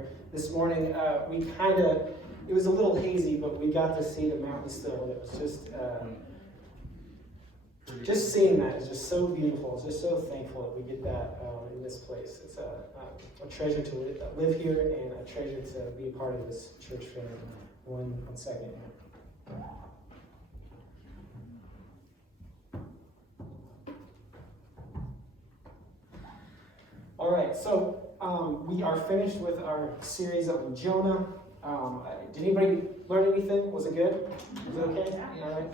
here this morning. It was a little hazy, but we got to see the mountain still, and it was just seeing that is just so beautiful. It's just so thankful that we get that in this place. It's a treasure to live here and a treasure to be a part of this church family. One second here. All right, so we are finished with our series on Jonah. Did anybody learn anything? Was it good? Was it okay? All right.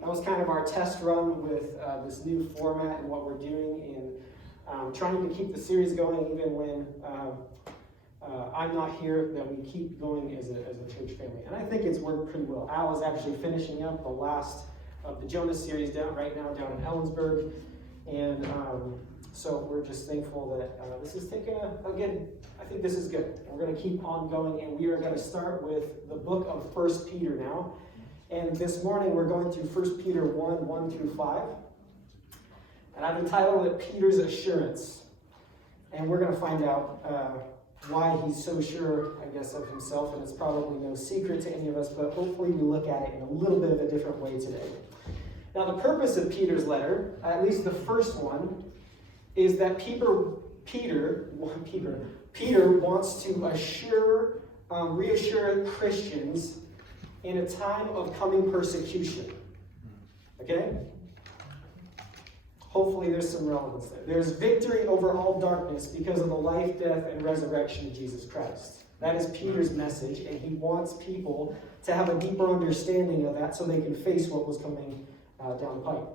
That was kind of our test run with this new format and what we're doing in trying to keep the series going even when I'm not here, that we keep going as a church family. And I think it's worked pretty well. Al is actually finishing up the last of the Jonah series down in Ellensburg. And so we're just thankful that this is taking I think this is good. We're going to keep on going, and we are going to start with the book of 1 Peter now. And this morning we're going through 1 Peter 1 through 5. And I've entitled it Peter's Assurance. And we're going to find out why he's so sure, I guess, of himself. And it's probably no secret to any of us, but hopefully we look at it in a little bit of a different way today. Now, the purpose of Peter's letter, at least the first one, is that Peter wants to reassure Christians in a time of coming persecution. Okay? Hopefully there's some relevance there. There's victory over all darkness because of the life, death, and resurrection of Jesus Christ. That is Peter's message, and he wants people to have a deeper understanding of that so they can face what was coming down the pipe.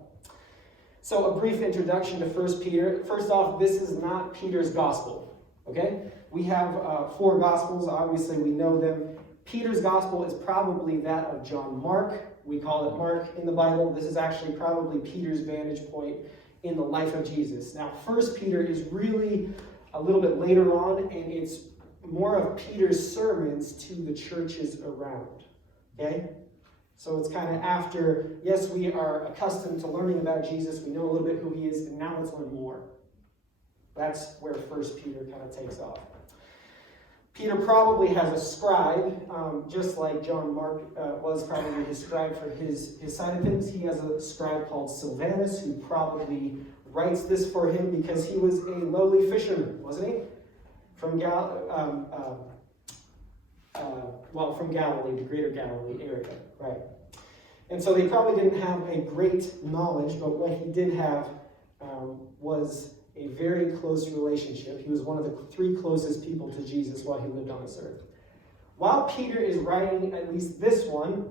So a brief introduction to 1 Peter. First off, this is not Peter's gospel. Okay? We have 4 gospels. Obviously, we know them. Peter's gospel is probably that of John Mark. We call it Mark in the Bible. This is actually probably Peter's vantage point in the life of Jesus. Now, 1 Peter is really a little bit later on, and it's more of Peter's sermons to the churches around. Okay? So it's kind of after, yes, we are accustomed to learning about Jesus. We know a little bit who he is, and now let's learn more. That's where 1 Peter kind of takes off. Peter probably has a scribe, just like John Mark was probably his scribe for his side of things. He has a scribe called Silvanus who probably writes this for him because he was a lowly fisherman, wasn't he? From Galilee, the greater Galilee area, right? And so they probably didn't have a great knowledge, but what he did have was a very close relationship. He was one of the 3 closest people to Jesus while he lived on this earth. While Peter is writing at least this one,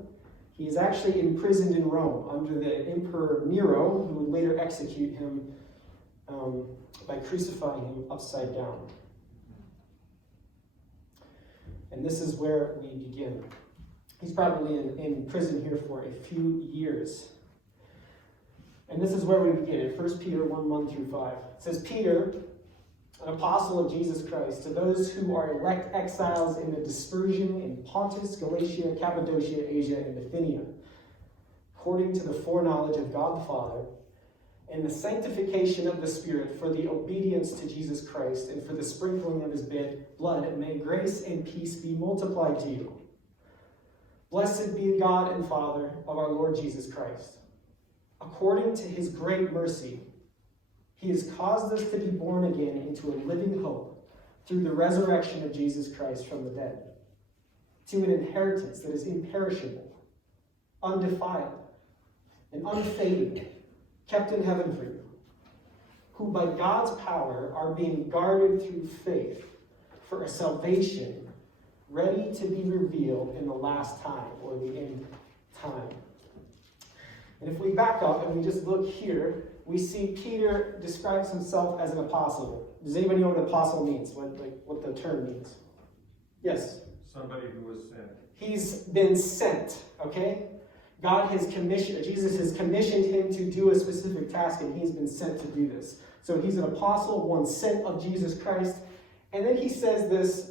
he is actually imprisoned in Rome under the Emperor Nero, who would later execute him by crucifying him upside down. And this is where we begin. He's probably in prison here for a few years. And this is where we begin, in 1 Peter 1 through 5. It says, Peter, an apostle of Jesus Christ, to those who are elect exiles in the dispersion in Pontus, Galatia, Cappadocia, Asia, and Bithynia, according to the foreknowledge of God the Father, and the sanctification of the Spirit for the obedience to Jesus Christ and for the sprinkling of his blood, may grace and peace be multiplied to you. Blessed be God and Father of our Lord Jesus Christ. According to his great mercy, he has caused us to be born again into a living hope through the resurrection of Jesus Christ from the dead, to an inheritance that is imperishable, undefiled, and unfading, kept in heaven for you, who by God's power are being guarded through faith for a salvation ready to be revealed in the last time, or the end time. And if we back up and we just look here, we see Peter describes himself as an apostle. Does anybody know what apostle means? What the term means? Yes? Somebody who was sent. He's been sent, okay? Jesus has commissioned him to do a specific task, and he's been sent to do this. So he's an apostle, one sent of Jesus Christ. And then he says this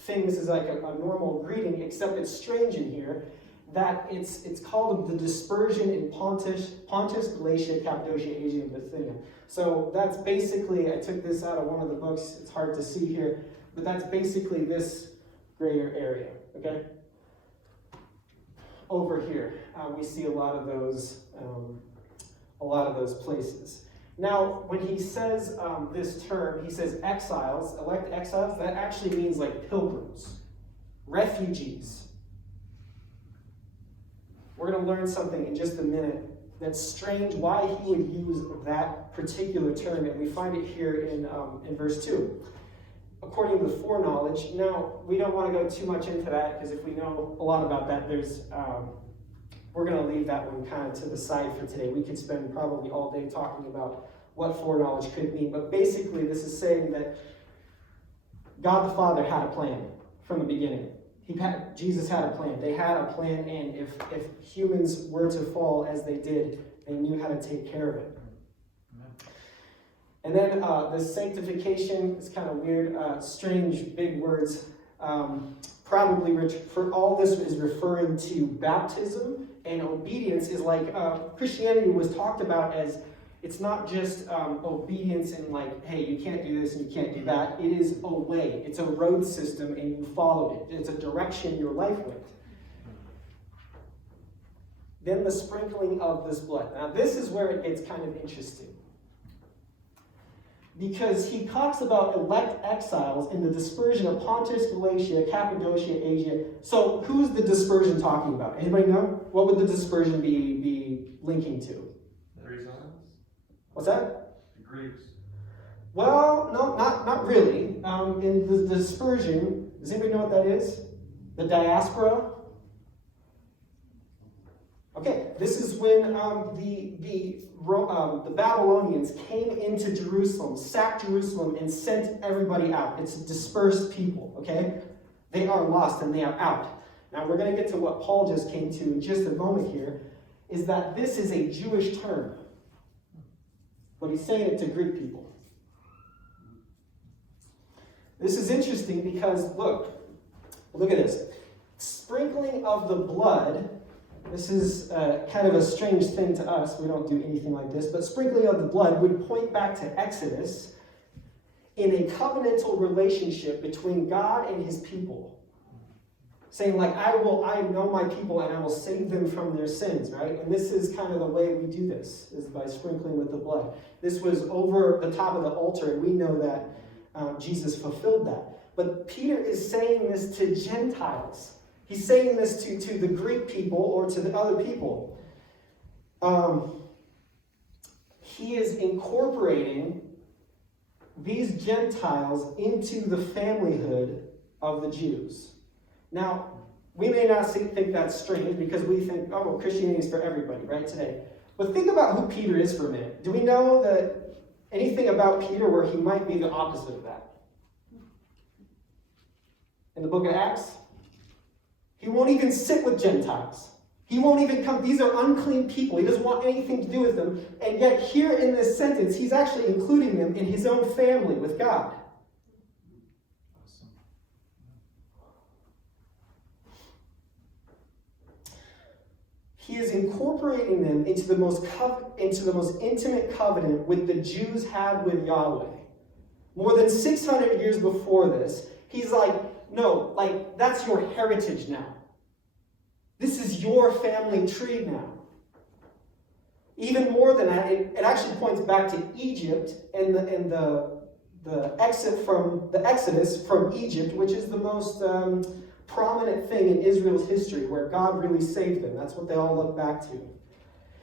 thing, this is like a normal greeting, except it's strange in here, that it's called the dispersion in Pontus, Galatia, Cappadocia, Asia, and Bithynia. So that's basically, I took this out of one of the books, it's hard to see here, But that's basically this greater area, okay? Over here, we see a lot of those places. Now, when he says this term, he says exiles, elect exiles, that actually means like pilgrims, refugees. We're going to learn something in just a minute that's strange why he would use that particular term, and we find it here in verse 2. According to the foreknowledge. Now, we don't want to go too much into that, because if we know a lot about that, we're going to leave that one kind of to the side for today. We could spend probably all day talking about what foreknowledge could mean, but basically this is saying that God the Father had a plan from the beginning. Jesus had a plan. They had a plan, and if humans were to fall as they did, they knew how to take care of it. And then the sanctification is kind of weird, strange, big words. Probably for all this is referring to baptism, and obedience is like Christianity was talked about as it's not just obedience in like, hey, you can't do this and you can't do that. It is a way. It's a road system, and you followed it. It's a direction your life went. Then the sprinkling of this blood. Now this is where it gets kind of interesting. Because he talks about elect exiles in the dispersion of Pontus, Galatia, Cappadocia, Asia. So who's the dispersion talking about? Anybody know? What would the dispersion be linking to? What's that? The Greeks. Well, no, not really. In the dispersion, does anybody know what that is? The diaspora? Okay, this is when the Babylonians came into Jerusalem, sacked Jerusalem, and sent everybody out. It's dispersed people, okay? They are lost and they are out. Now we're going to get to what Paul just came to in just a moment here, is that this is a Jewish term. But he's saying it to Greek people. This is interesting because, look at this. Sprinkling of the blood, this is kind of a strange thing to us. We don't do anything like this. But sprinkling of the blood would point back to Exodus in a covenantal relationship between God and his people. Saying like, I know my people and I will save them from their sins, right? And this is kind of the way we do this, is by sprinkling with the blood. This was over the top of the altar, and we know that Jesus fulfilled that. But Peter is saying this to Gentiles. He's saying this to the Greek people or to the other people. He is incorporating these Gentiles into the familyhood of the Jews. Now, we may not think that's strange because we think, oh, well, Christianity is for everybody, right, today. But think about who Peter is for a minute. Do we know that anything about Peter where he might be the opposite of that? In the book of Acts, he won't even sit with Gentiles. He won't even come. These are unclean people. He doesn't want anything to do with them. And yet here in this sentence, he's actually including them in his own family with God. He is incorporating them into the most intimate covenant with the Jews had with Yahweh. More than 600 years before this, he's like, no, like, that's your heritage now. This is your family tree now. Even more than that, it actually points back to Egypt and the Exodus from Egypt, which is the most prominent thing in Israel's history, where God really saved them. That's what they all look back to.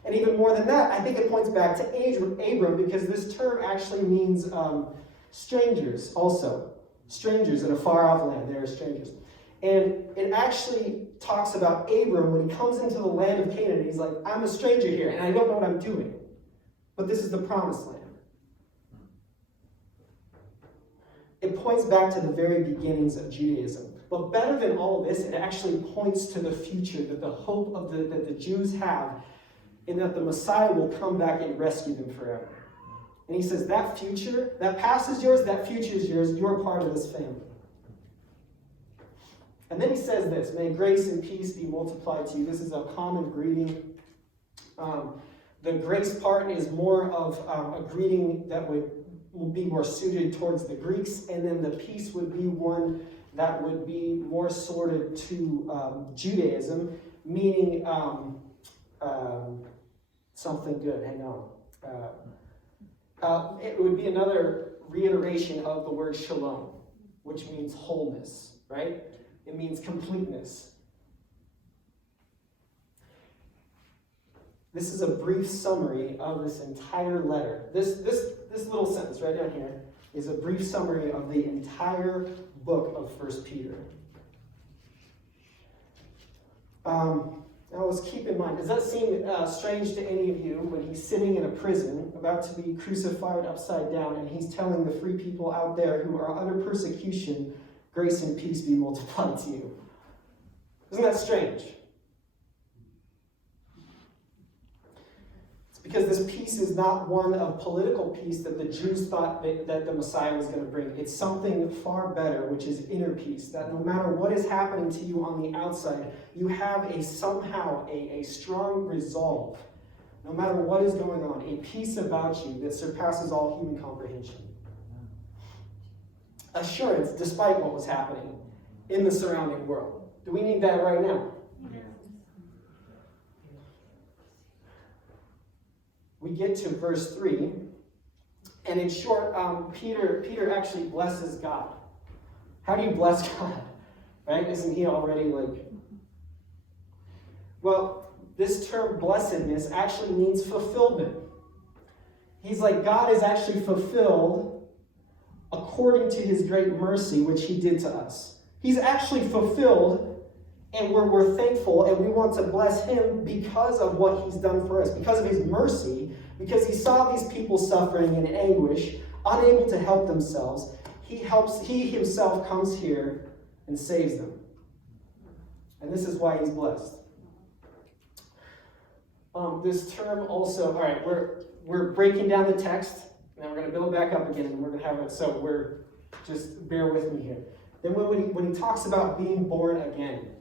And even more than that, I think it points back to Abram, because this term actually means strangers also. Strangers in a far-off land. They are strangers. And it actually talks about Abram when he comes into the land of Canaan. He's like, I'm a stranger here, and I don't know what I'm doing. But this is the promised land. It points back to the very beginnings of Judaism. But better than all of this, it actually points to the future, that the hope that the Jews have, in that the Messiah will come back and rescue them forever. And he says, that future, that past is yours, that future is yours, you're part of this family. And then he says this, may grace and peace be multiplied to you. This is a common greeting. The grace part is more of a greeting that would will be more suited towards the Greeks, and then the peace would be one that would be more sorted to Judaism, meaning something good. Hang on. It would be another reiteration of the word shalom, which means wholeness, right? It means completeness. This is a brief summary of this entire letter. This little sentence right down here is a brief summary of the entire book of 1 Peter. Now let's keep in mind, does that seem strange to any of you when he's sitting in a prison about to be crucified upside down and he's telling the free people out there who are under persecution, grace and peace be multiplied to you? Isn't that strange? Because this peace is not one of political peace that the Jews thought that the Messiah was going to bring. It's something far better, which is inner peace. That no matter what is happening to you on the outside, you have somehow a strong resolve. No matter what is going on, a peace about you that surpasses all human comprehension. Assurance, despite what was happening in the surrounding world. Do we need that right now? We get to verse 3, and in short, Peter actually blesses God. How do you bless God? Right? Isn't he already like... Well, this term blessedness actually means fulfillment. He's like, God is actually fulfilled according to his great mercy, which he did to us. He's actually fulfilled, and we're thankful, and we want to bless him because of what he's done for us, because of his mercy, because he saw these people suffering in anguish, unable to help themselves. He himself comes here and saves them. And this is why he's blessed. This term also, all right, we're breaking down the text, and then we're going to build back up again, and we're going to have it, so just bear with me here. Then when he talks about being born again,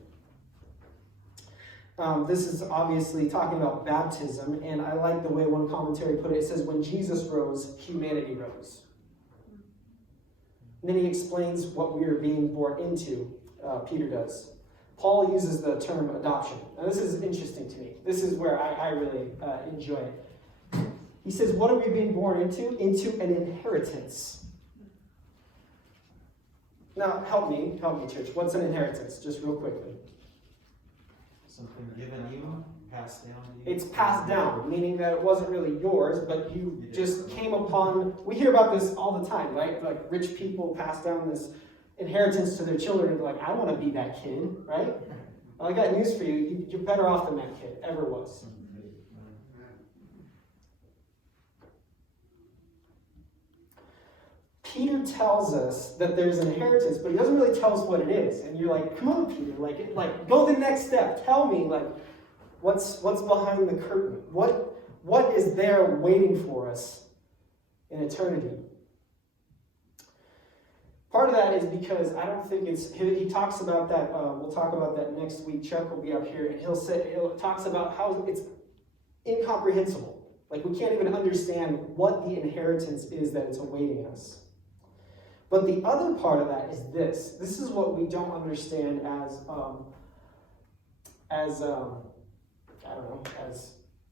this is obviously talking about baptism, and I like the way one commentary put it. It says, when Jesus rose, humanity rose. And then he explains what we are being born into, Peter does. Paul uses the term adoption. Now this is interesting to me. This is where I really enjoy it. He says, what are we being born into? Into an inheritance. Now, help me, church. What's an inheritance? Just real quickly. Something given you, passed down to you. It's passed down, meaning that it wasn't really yours, but you just came upon... We hear about this all the time, right? Like rich people pass down this inheritance to their children and they're like, I want to be that kid, right? Well, I got news for you. You're better off than that kid ever was. Peter tells us that there's an inheritance, but he doesn't really tell us what it is. And you're like, come on, Peter, like go the next step. Tell me, like, what's behind the curtain? What is there waiting for us in eternity? Part of that is because I don't think he talks about that, we'll talk about that next week. Chuck will be up here, and he'll talks about how it's incomprehensible. Like, we can't even understand what the inheritance is that it's awaiting us. But the other part of that is this. This is what we don't understand as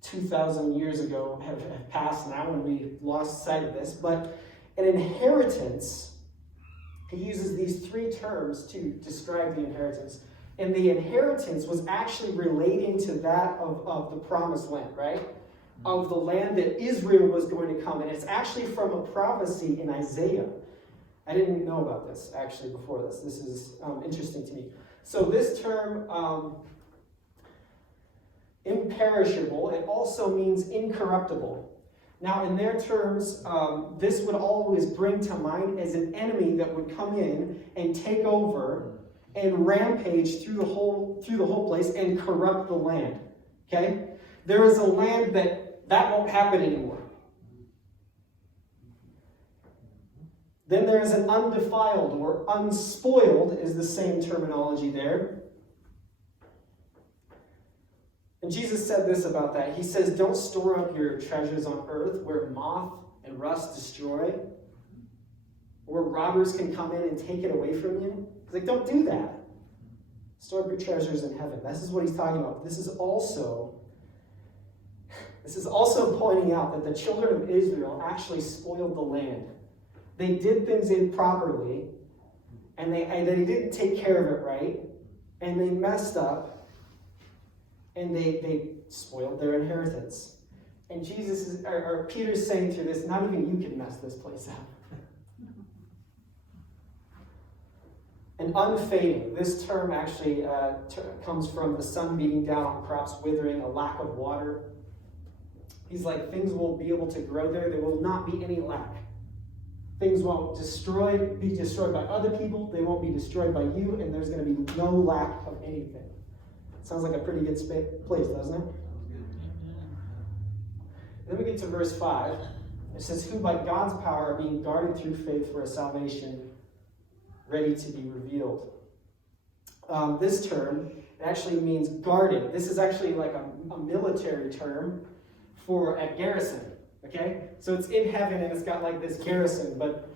2,000 years ago have passed now, and we lost sight of this. But an inheritance, he uses these three terms to describe the inheritance. And the inheritance was actually relating to that of the promised land, right? Of the land that Israel was going to come. And it's actually from a prophecy in Isaiah. I didn't know about this, actually, before this. This is interesting to me. So this term, imperishable, it also means incorruptible. Now, in their terms, this would always bring to mind as an enemy that would come in and take over and rampage through the whole place and corrupt the land. Okay? There is a land that won't happen anymore. Then there is an undefiled, or unspoiled is the same terminology there. And Jesus said this about that. He says, don't store up your treasures on earth where moth and rust destroy, where robbers can come in and take it away from you. He's like, don't do that. Store up your treasures in heaven. This is what he's talking about. This is also pointing out that the children of Israel actually spoiled the land. They did things improperly, and they didn't take care of it right, and they messed up, and they spoiled their inheritance. And Peter's saying through this, not even you can mess this place up. And unfading, this term actually comes from the sun beating down on crops withering, a lack of water. He's like, things will be able to grow there. There will not be any lack. Things won't be destroyed by other people. They won't be destroyed by you, and there's going to be no lack of anything. Sounds like a pretty good place, doesn't it? Then we get to verse 5. It says, who by God's power are being guarded through faith for a salvation ready to be revealed. This term actually means guarded. This is actually like a military term for a garrison. Okay? So it's in heaven and it's got like this garrison, but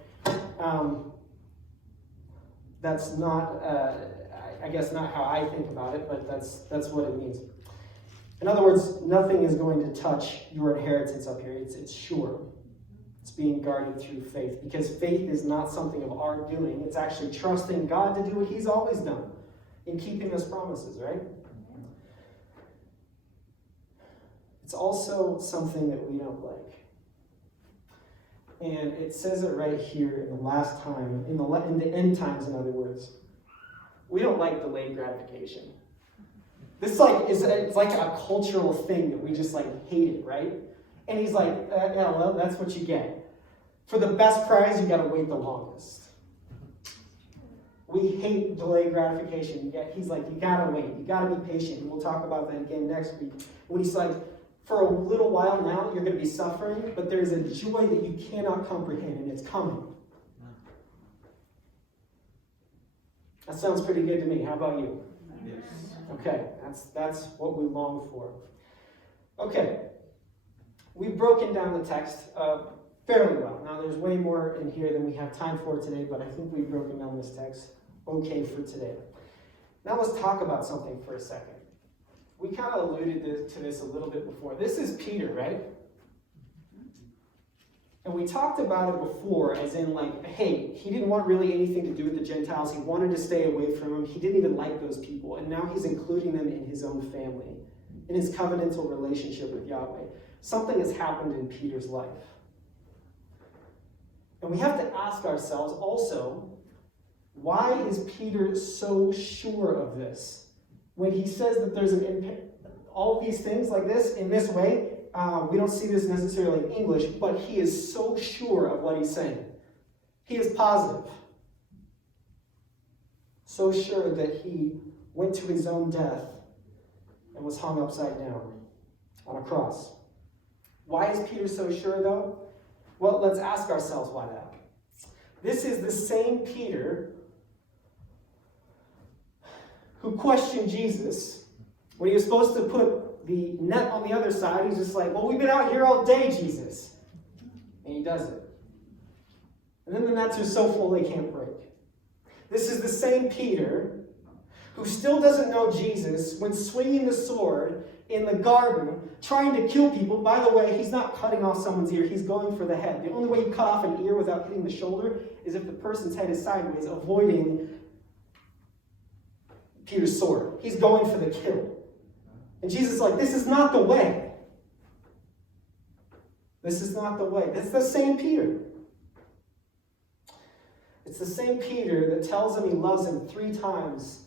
that's not, I guess, not how I think about it, but that's what it means. In other words, nothing is going to touch your inheritance up here. It's sure. It's being guarded through faith, because faith is not something of our doing. It's actually trusting God to do what he's always done in keeping his promises, right? It's also something that we don't like. And it says it right here in the last time, in the end times, in other words. We don't like delayed gratification. This it's like a cultural thing that we just hate it, right? And he's like, yeah, well, that's what you get. For the best prize, you got to wait the longest. We hate delayed gratification. Yet he's like, you got to wait. You got to be patient. And we'll talk about that again next week. When he's like, for a little while now, you're going to be suffering, but there's a joy that you cannot comprehend, and it's coming. That sounds pretty good to me. How about you? Yes. Okay, that's what we long for. Okay, we've broken down the text fairly well. Now, there's way more in here than we have time for today, but I think we've broken down this text okay for today. Now let's talk about something for a second. We kind of alluded to this a little bit before. This is Peter, right? And we talked about it before as in hey, he didn't want really anything to do with the Gentiles. He wanted to stay away from them. He didn't even like those people. And now he's including them in his own family, in his covenantal relationship with Yahweh. Something has happened in Peter's life. And we have to ask ourselves also, why is Peter so sure of this? When he says that there's all these things like this in this way, we don't see this necessarily in English, but he is so sure of what he's saying. He is positive. So sure that he went to his own death and was hung upside down on a cross. Why is Peter so sure, though? Well, let's ask ourselves why that. This is the same Peter who questioned Jesus when he was supposed to put the net on the other side. He's just like, well, we've been out here all day, Jesus. And he does it. And then the nets are so full they can't break. This is the same Peter who still doesn't know Jesus when swinging the sword in the garden, trying to kill people. By the way, he's not cutting off someone's ear. He's going for the head. The only way you cut off an ear without hitting the shoulder is if the person's head is sideways, avoiding Peter's sword. He's going for the kill. And Jesus is like, this is not the way. This is not the way. That's the same Peter. It's the same Peter that tells him he loves him 3 times.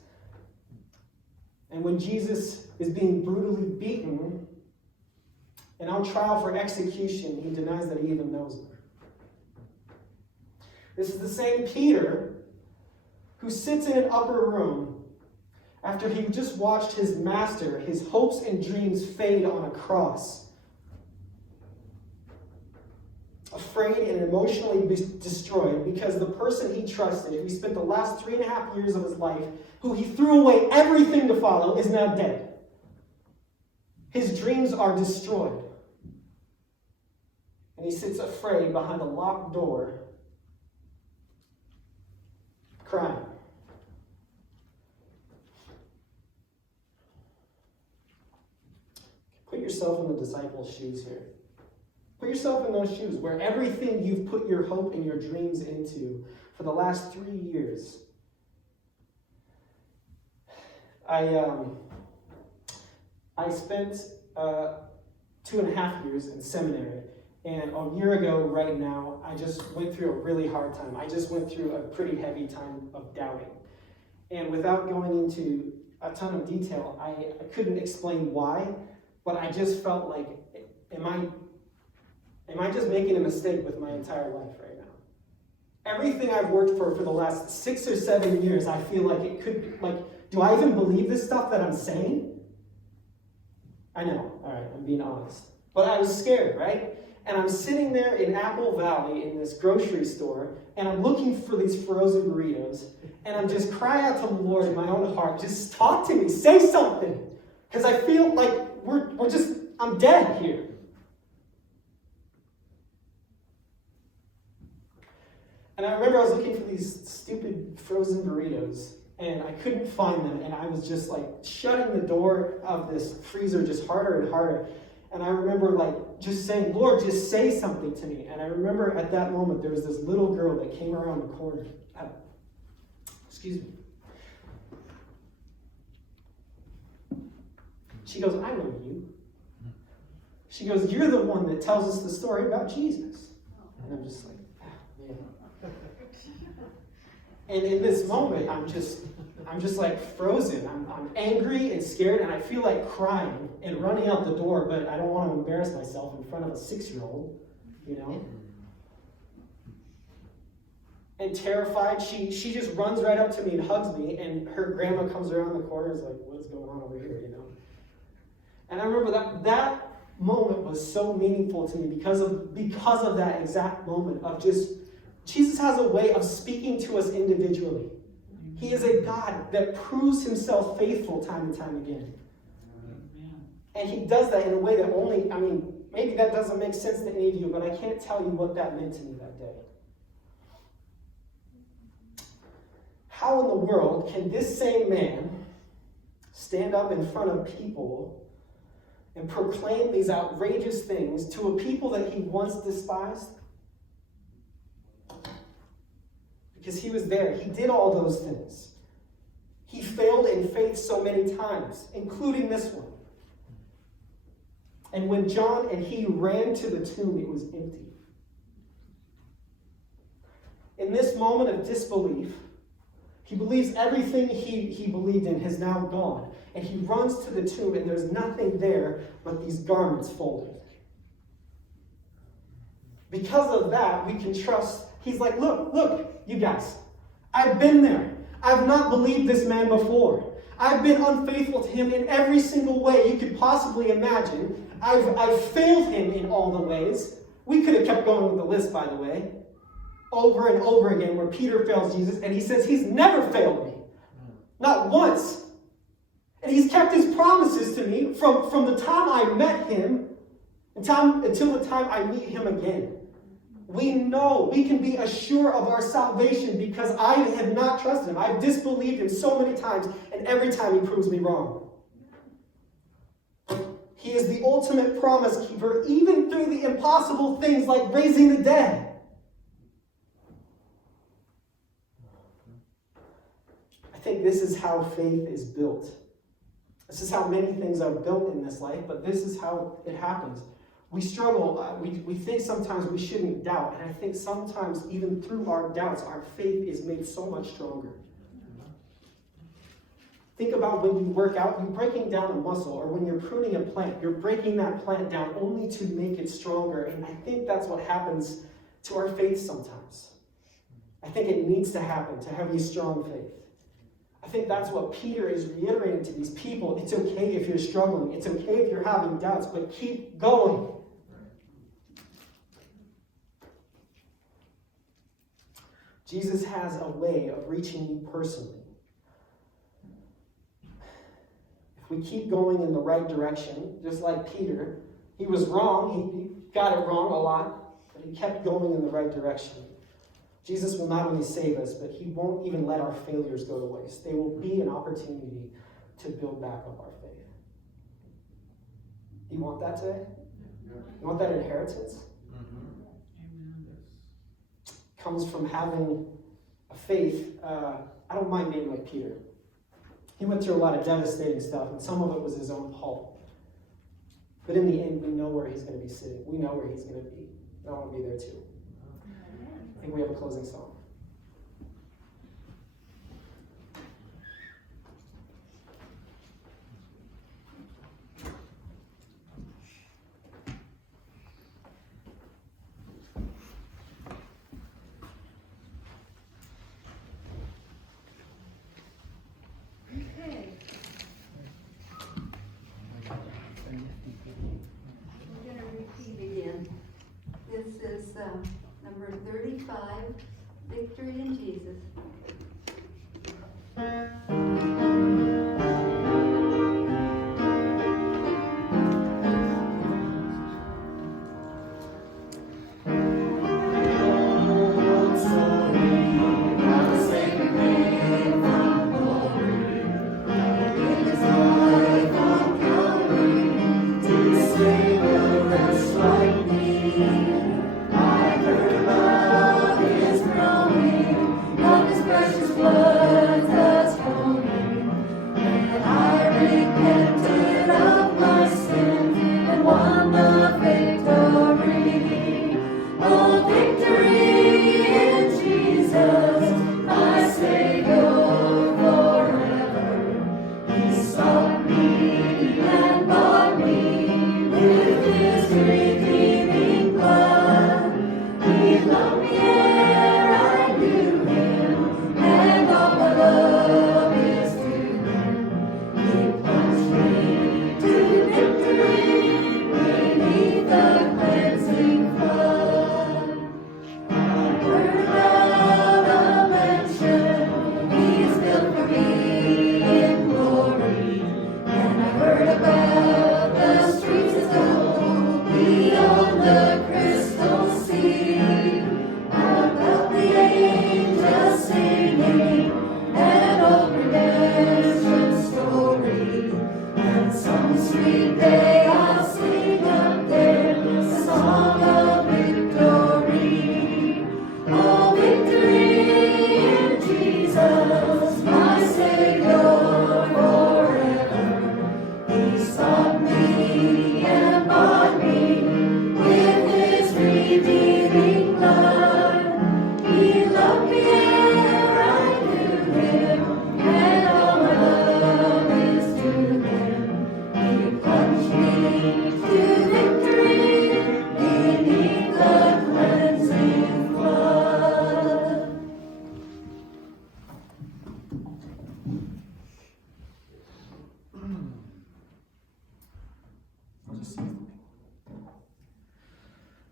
And when Jesus is being brutally beaten and on trial for execution, he denies that he even knows him. This is the same Peter who sits in an upper room after he just watched his master, his hopes and dreams fade on a cross. Afraid and emotionally destroyed because the person he trusted, who he spent the last 3.5 years of his life, who he threw away everything to follow, is now dead. His dreams are destroyed. And he sits afraid behind a locked door crying. Put yourself in the disciples' shoes here. Put yourself in those shoes where everything you've put your hope and your dreams into for the last 3 years. I spent 2.5 years in seminary, and a year ago right now, I just went through a really hard time. I just went through a pretty heavy time of doubting. And without going into a ton of detail, I couldn't explain why, but I just felt like, am I just making a mistake with my entire life right now? Everything I've worked for the last 6 or 7 years, I feel like it could, do I even believe this stuff that I'm saying? I know, all right, I'm being honest. But I was scared, right? And I'm sitting there in Apple Valley in this grocery store, and I'm looking for these frozen burritos, and I'm just crying out to the Lord in my own heart, just talk to me, say something. Because I feel like I'm dead here. And I remember I was looking for these stupid frozen burritos, and I couldn't find them, and I was just shutting the door of this freezer just harder and harder. And I remember just saying, Lord, just say something to me. And I remember at that moment, there was this little girl that came around the corner. Excuse me. She goes, I know you. She goes, you're the one that tells us the story about Jesus. And I'm just like, man. And in this moment, I'm just frozen. I'm angry and scared, and I feel like crying and running out the door, but I don't want to embarrass myself in front of a 6-year-old, And terrified, she just runs right up to me and hugs me, and her grandma comes around the corner and is like, what's going on over here, And I remember that moment was so meaningful to me because of that exact moment of just, Jesus has a way of speaking to us individually. He is a God that proves himself faithful time and time again. And he does that in a way that maybe that doesn't make sense to any of you, but I can't tell you what that meant to me that day. How in the world can this same man stand up in front of people and proclaim these outrageous things to a people that he once despised? Because he was there. He did all those things. He failed in faith so many times, including this one. And when John and he ran to the tomb, it was empty. In this moment of disbelief, he believes everything he believed in has now gone. And he runs to the tomb, and there's nothing there but these garments folded. Because of that, we can trust. He's like, look, you guys, I've been there. I've not believed this man before. I've been unfaithful to him in every single way you could possibly imagine. I've failed him in all the ways. We could have kept going with the list, by the way. Over and over again where Peter fails Jesus, and he says he's never failed me. Not once. And he's kept his promises to me from the time I met him until the time I meet him again. We know, we can be assured of our salvation because I have not trusted him. I've disbelieved him so many times, and every time he proves me wrong. He is the ultimate promise keeper, even through the impossible things like raising the dead. I think this is how faith is built. This is how many things are built in this life, but this is how it happens. We struggle. We think sometimes we shouldn't doubt. And I think sometimes even through our doubts, our faith is made so much stronger. Think about when you work out, you're breaking down a muscle, or when you're pruning a plant, you're breaking that plant down only to make it stronger. And I think that's what happens to our faith sometimes. I think it needs to happen to have a strong faith. I think that's what Peter is reiterating to these people. It's okay if you're struggling. It's okay if you're having doubts, but keep going. Jesus has a way of reaching you personally. If we keep going in the right direction, just like Peter, he was wrong. He got it wrong a lot, but he kept going in the right direction. Jesus will not only save us, but he won't even let our failures go to waste. They will be an opportunity to build back up our faith. You want that today? You want that inheritance? Comes from having a faith. I don't mind being like Peter. He went through a lot of devastating stuff, and some of it was his own fault. But in the end, we know where he's going to be sitting. We know where he's going to be. I want to be there too. I think we have a closing song. Okay. We're going to repeat again. This is number 35, Victory in Jesus.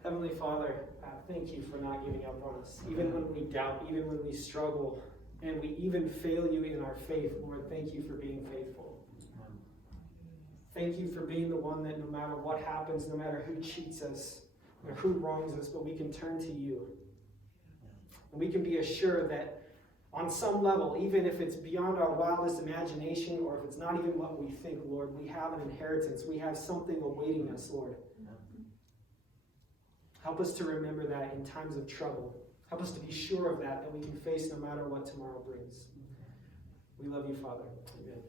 Heavenly Father, thank you for not giving up on us. Even when we doubt, even when we struggle, and we even fail you in our faith, Lord, thank you for being faithful. Thank you for being the one that no matter what happens, no matter who cheats us, or who wrongs us, but we can turn to you. And we can be assured that on some level, even if it's beyond our wildest imagination, or if it's not even what we think, Lord, we have an inheritance. We have something awaiting us, Lord. Help us to remember that in times of trouble. Help us to be sure of that we can face no matter what tomorrow brings. We love you, Father. Amen.